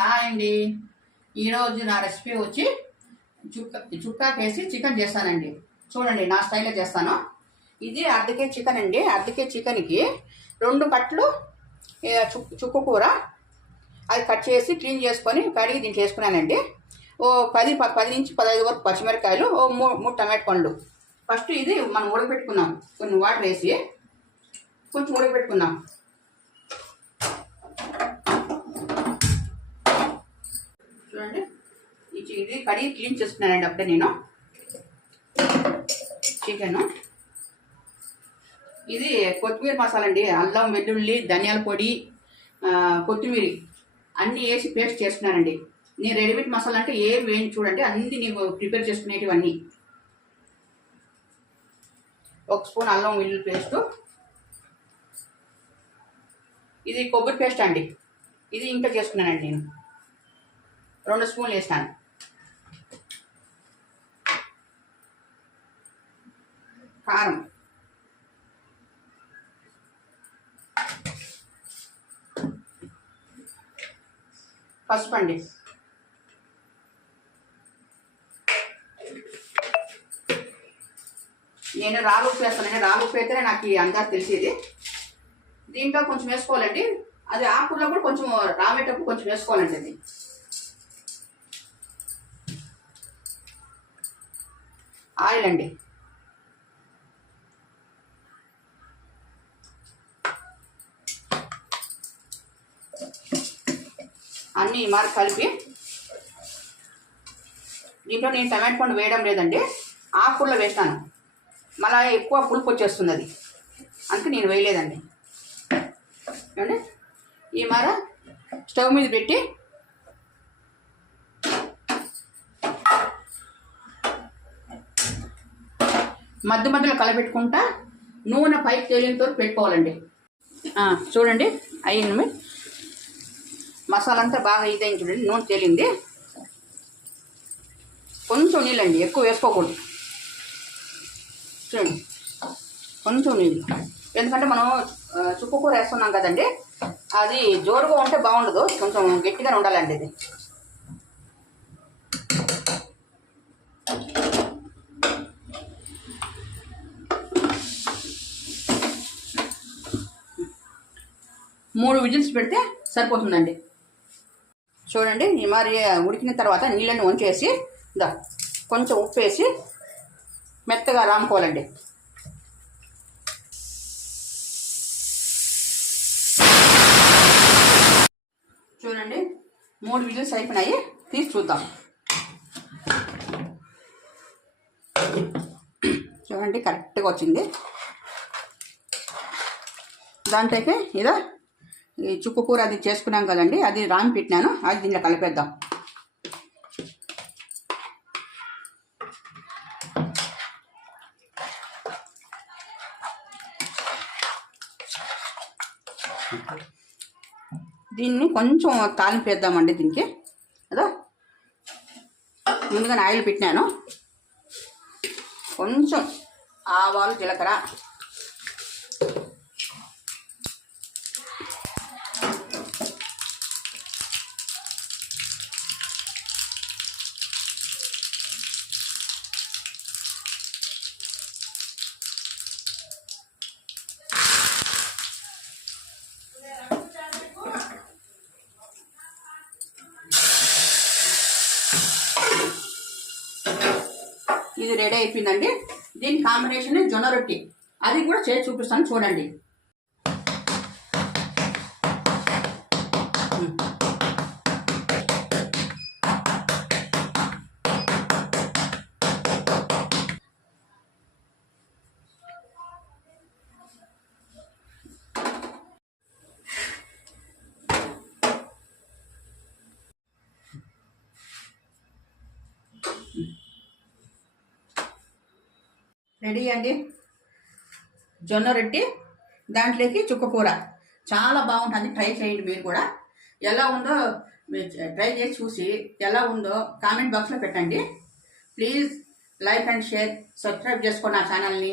Hi అండి. ఈరోజు నా రెసిపీ వచ్చి చుక్కాకేసి చికెన్ చేస్తానండి. చూడండి నా స్టైల్లో చేస్తాను. ఇది అర్ధకే చికెన్ అండి. అర్ధకే చికెన్కి 2 కట్లు చుక్క కూర అది కట్ చేసి క్లీన్ చేసుకొని కడిగి దీంట్లో వేసుకున్నానండి. ఓ 10 నుంచి 15 వరకు పచ్చిమిరకాయలు, ఓ 3 టమాటా పండ్లు. ఫస్ట్ ఇది మనం ఉడకబెట్టుకున్నాం. కొన్ని వాటర్ వేసి కొంచెం ఉడకబెట్టుకున్నాం. చూడండి ఇది కడిగి క్లీన్ చేసుకున్నానండి అప్పుడే నేను. చికెన్ ఇది కొత్తిమీర మసాలా అండి. అల్లం, వెల్లుల్లి, ధనియాల పొడి, కొత్తిమీర అన్నీ వేసి పేస్ట్ చేసుకున్నానండి. నేను రెడీమేడ్ మసాలా అంటే ఏం వేయండి, చూడండి అన్నీ నేను ప్రిపేర్ చేసుకునేటివన్నీ. 1 స్పూన్ అల్లం వెల్లుల్లి పేస్టు. ఇది కొబ్బరి పేస్ట్ అండి. ఇది ఇంకా చేసుకున్నానండి నేను. 2 స్పూన్లు వేసాను. కారం, పసుపు అండి. నేను రాళ్ళు ఉప్పు వేస్తానండి. రాళ్ళు ఉప్పు అయితేనే నాకు ఈ అందాజు తెలిసేది. దీంట్లో కొంచెం వేసుకోవాలండి. అది ఆకుల్లో కూడా కొంచెం రామేటప్పుడు కొంచెం వేసుకోవాలండి. అది ఆయిల్ అండి. అన్నీ మరి కలిపి దీంట్లో నేను టమాటా పండు వేయడం లేదండి, ఆకుల్లో వేస్తాను. మళ్ళీ ఎక్కువ పులుపు వచ్చేస్తుంది, అది అందుకే నేను వేయలేదండి. ఏమండి ఈ మర స్టవ్ మీద పెట్టి మధ్యలో కలపెట్టుకుంటా నూనె పైకి తేలినంత వరకు పెట్టుకోవాలండి. చూడండి అయ్యింది. మసాలా అంతా బాగా ఇదైంది చూడండి. నూనె తేలింది. కొంచెం నీళ్ళండి, ఎక్కువ వేసుకోకూడదు. చూడండి కొంచెం నీళ్ళు, ఎందుకంటే మనం చుక్కకూర వేస్తున్నాం కదండి. అది జోరుగా ఉంటే బాగుండదు, కొంచెం గట్టిగానే ఉండాలండి. ఇది మూడు విజిల్స్ పెడితే సరిపోతుందండి. చూడండి ఈ మరి ఉడికిన తర్వాత నీళ్ళని వంచేసి కొంచెం ఉప్పు వేసి మెత్తగా రాముకోవాలండి. చూడండి 3 విజిల్స్ అయిపోయినాయి. తీసి చూద్దాం. చూడండి కరెక్ట్గా వచ్చింది. దాంట్లోకి ఇదో ఈ చుక్క కూర అది చేసుకున్నాం కదండి, అది రామి పెట్టినాను. అది దీంట్లో కలిపేద్దాం. దీన్ని కొంచెం తాలింపేద్దామండి. దీనికి అదో ముందుగానే ఆయిల్ పెట్టినాను. కొంచెం ఆవాలు, జీలకర్ర, ఇది రెడీ అయిపోయిందండి. దీని కాంబినేషన్ జొన్న రొట్టి, అది కూడా చేసి చూపిస్తాను చూడండి. రెడీ అండి జొన్న రొట్టి, దాంట్లోకి చుక్క కూర. చాలా బాగుంటుంది, ట్రై చేయండి మీరు కూడా. ఎలా ఉందో ట్రై చేసి చూసి ఎలా ఉందో కామెంట్ బాక్స్లో పెట్టండి. Please like and share, subscribe చేసుకోండి నా ఛానల్ని.